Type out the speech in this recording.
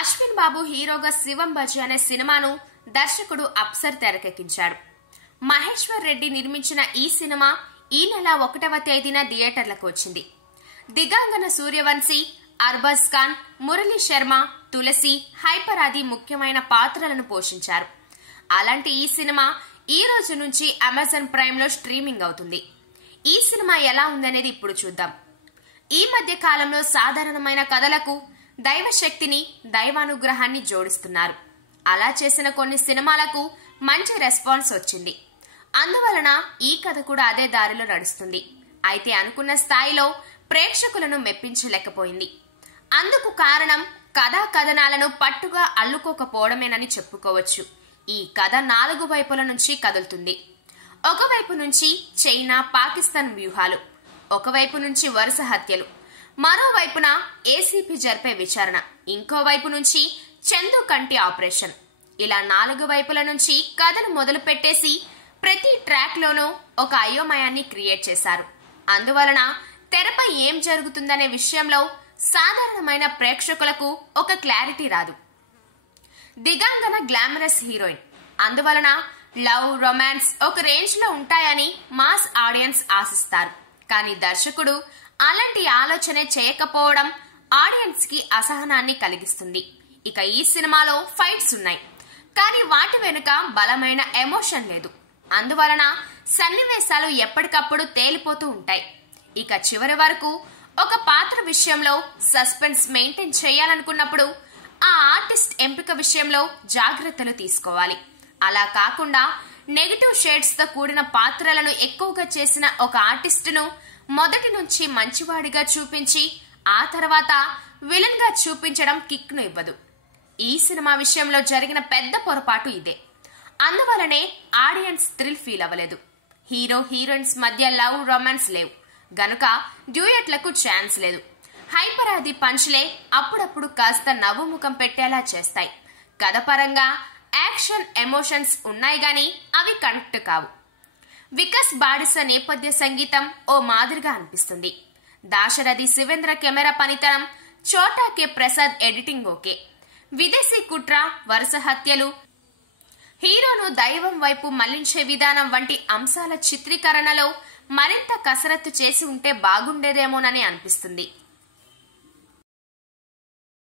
అశ్విన్ బాబు హీరోగా శివం బజీ అనే సినిమాను దర్శకుడు అప్సర్ తెరకెక్కించాడు. మహేశ్వర్ రెడ్డి నిర్మించిన ఈ సినిమా ఈ నెల 1వ తేదీన థియేటర్లకు వచ్చింది. దిగాంగన సూర్యవంశీ, అర్బాజ్ ఖాన్, మురళీ శర్మ, తులసి, హైపర్ ఆది ముఖ్యమైన పాత్రలను పోషించారు. అలాంటి ఈ సినిమా ఈ రోజు నుంచి అమెజాన్ ప్రైమ్ లో స్ట్రీమింగ్ అవుతుంది. ఈ సినిమా ఎలా ఉందనేది ఇప్పుడు చూద్దాం. ఈ మధ్య కాలంలో సాధారణమైన కథలకు దైవశక్తిని, దైవానుగ్రహాన్ని జోడిస్తున్నారు. అలా చేసిన కొన్ని సినిమాలకు మంచి రెస్పాన్స్ వచ్చింది. అందువలన ఈ కథ కూడా అదే దారిలో నడుస్తుంది. అయితే అనుకున్న స్థాయిలో ప్రేక్షకులను మెప్పించలేకపోయింది. అందుకు కారణం కథా కథనాలను పట్టుగా అల్లుకోకపోవడమేనని చెప్పుకోవచ్చు. ఈ కథ 4 వైపుల నుంచి కదులుతుంది. ఒకవైపు నుంచి చైనా, పాకిస్తాన్ వ్యూహాలు, ఒకవైపు నుంచి వరుస హత్యలు, మరోవైపున ఏసీపీ జరిపే విచారణ, ఇంకోవైపు నుంచి చందు కంటి ఆపరేషన్. ఇలా 4 వైపుల నుంచి కథను మొదలు పెట్టేసి ప్రతి ట్రాక్ లోనూ ఒక అయోమయాన్ని క్రియేట్ చేశారు. అందువలన తెరపై ఏం జరుగుతుందనే విషయంలో సాధారణమైన ప్రేక్షకులకు ఒక క్లారిటీ రాదు. దిగాంగన గ్లామరస్ హీరోయిన్, అందువలన లవ్, రొమాన్స్ ఒక రేంజ్ లో ఉంటాయని మాస్ ఆడియన్స్ ఆశిస్తారు. కానీ దర్శకుడు అలాంటి ఆలోచనే చేయకపోవడం ఆడియన్స్ కి అసహనాన్ని కలిగిస్తుంది. ఇక ఈ సినిమాలో ఫైట్స్ ఉన్నాయి, కానీ వాటి వెనుక బలమైన ఎమోషన్ లేదు. అందువలన సన్నివేశాలు ఎప్పటికప్పుడు తేలిపోతూ ఉంటాయి. ఇక చివరి వరకు ఒక పాత్ర విషయంలో సస్పెన్స్ మెయింటైన్ చేయాలనుకున్నప్పుడు ఆ ఆర్టిస్ట్ ఎంపిక విషయంలో జాగ్రత్తలు తీసుకోవాలి. అలా కాకుండా నెగటివ్ షేడ్స్ తో కూడిన పాత్రలను ఎక్కువగా చేసిన ఒక ఆర్టిస్టును మొదటి నుంచి మంచివాడిగా చూపించి ఆ తర్వాత విలన్ గా చూపించడం కిక్ ను ఇవ్వదు. ఈ సినిమా విషయంలో జరిగిన పెద్ద పొరపాటు ఇదే. అందువలనే ఆడియన్స్ థ్రిల్ ఫీల్ అవ్వలేదు. హీరో హీరోయిన్స్ మధ్య లవ్, రొమాన్స్ లేవు గనుక డ్యూయెట్లకు ఛాన్స్ లేదు. హైపర్ ఆది పంచ్లే అప్పుడప్పుడు కాస్త నవ్వు ముఖం పెట్టేలా చేస్తాయి. కథ పరంగా యాక్షన్, ఎమోషన్స్ ఉన్నాయి గాని అవి కనెక్ట్ కావు. వికాస్ బాడిస నేపథ్య సంగీతం ఓ మాదిరిగా అనిపిస్తుంది. దాశరథి శివేంద్ర కెమెరా పనితనం, చోటా కె ప్రసాద్ ఎడిటింగ్ ఓకే. విదేశీ కుట్ర, వరుస హత్యలు, హీరోను దైవం వైపు మళ్లించే విధానం వంటి అంశాల చిత్రీకరణలో మరింత కసరత్తు చేసి ఉంటే బాగుండేదేమోనని అనిపిస్తుంది.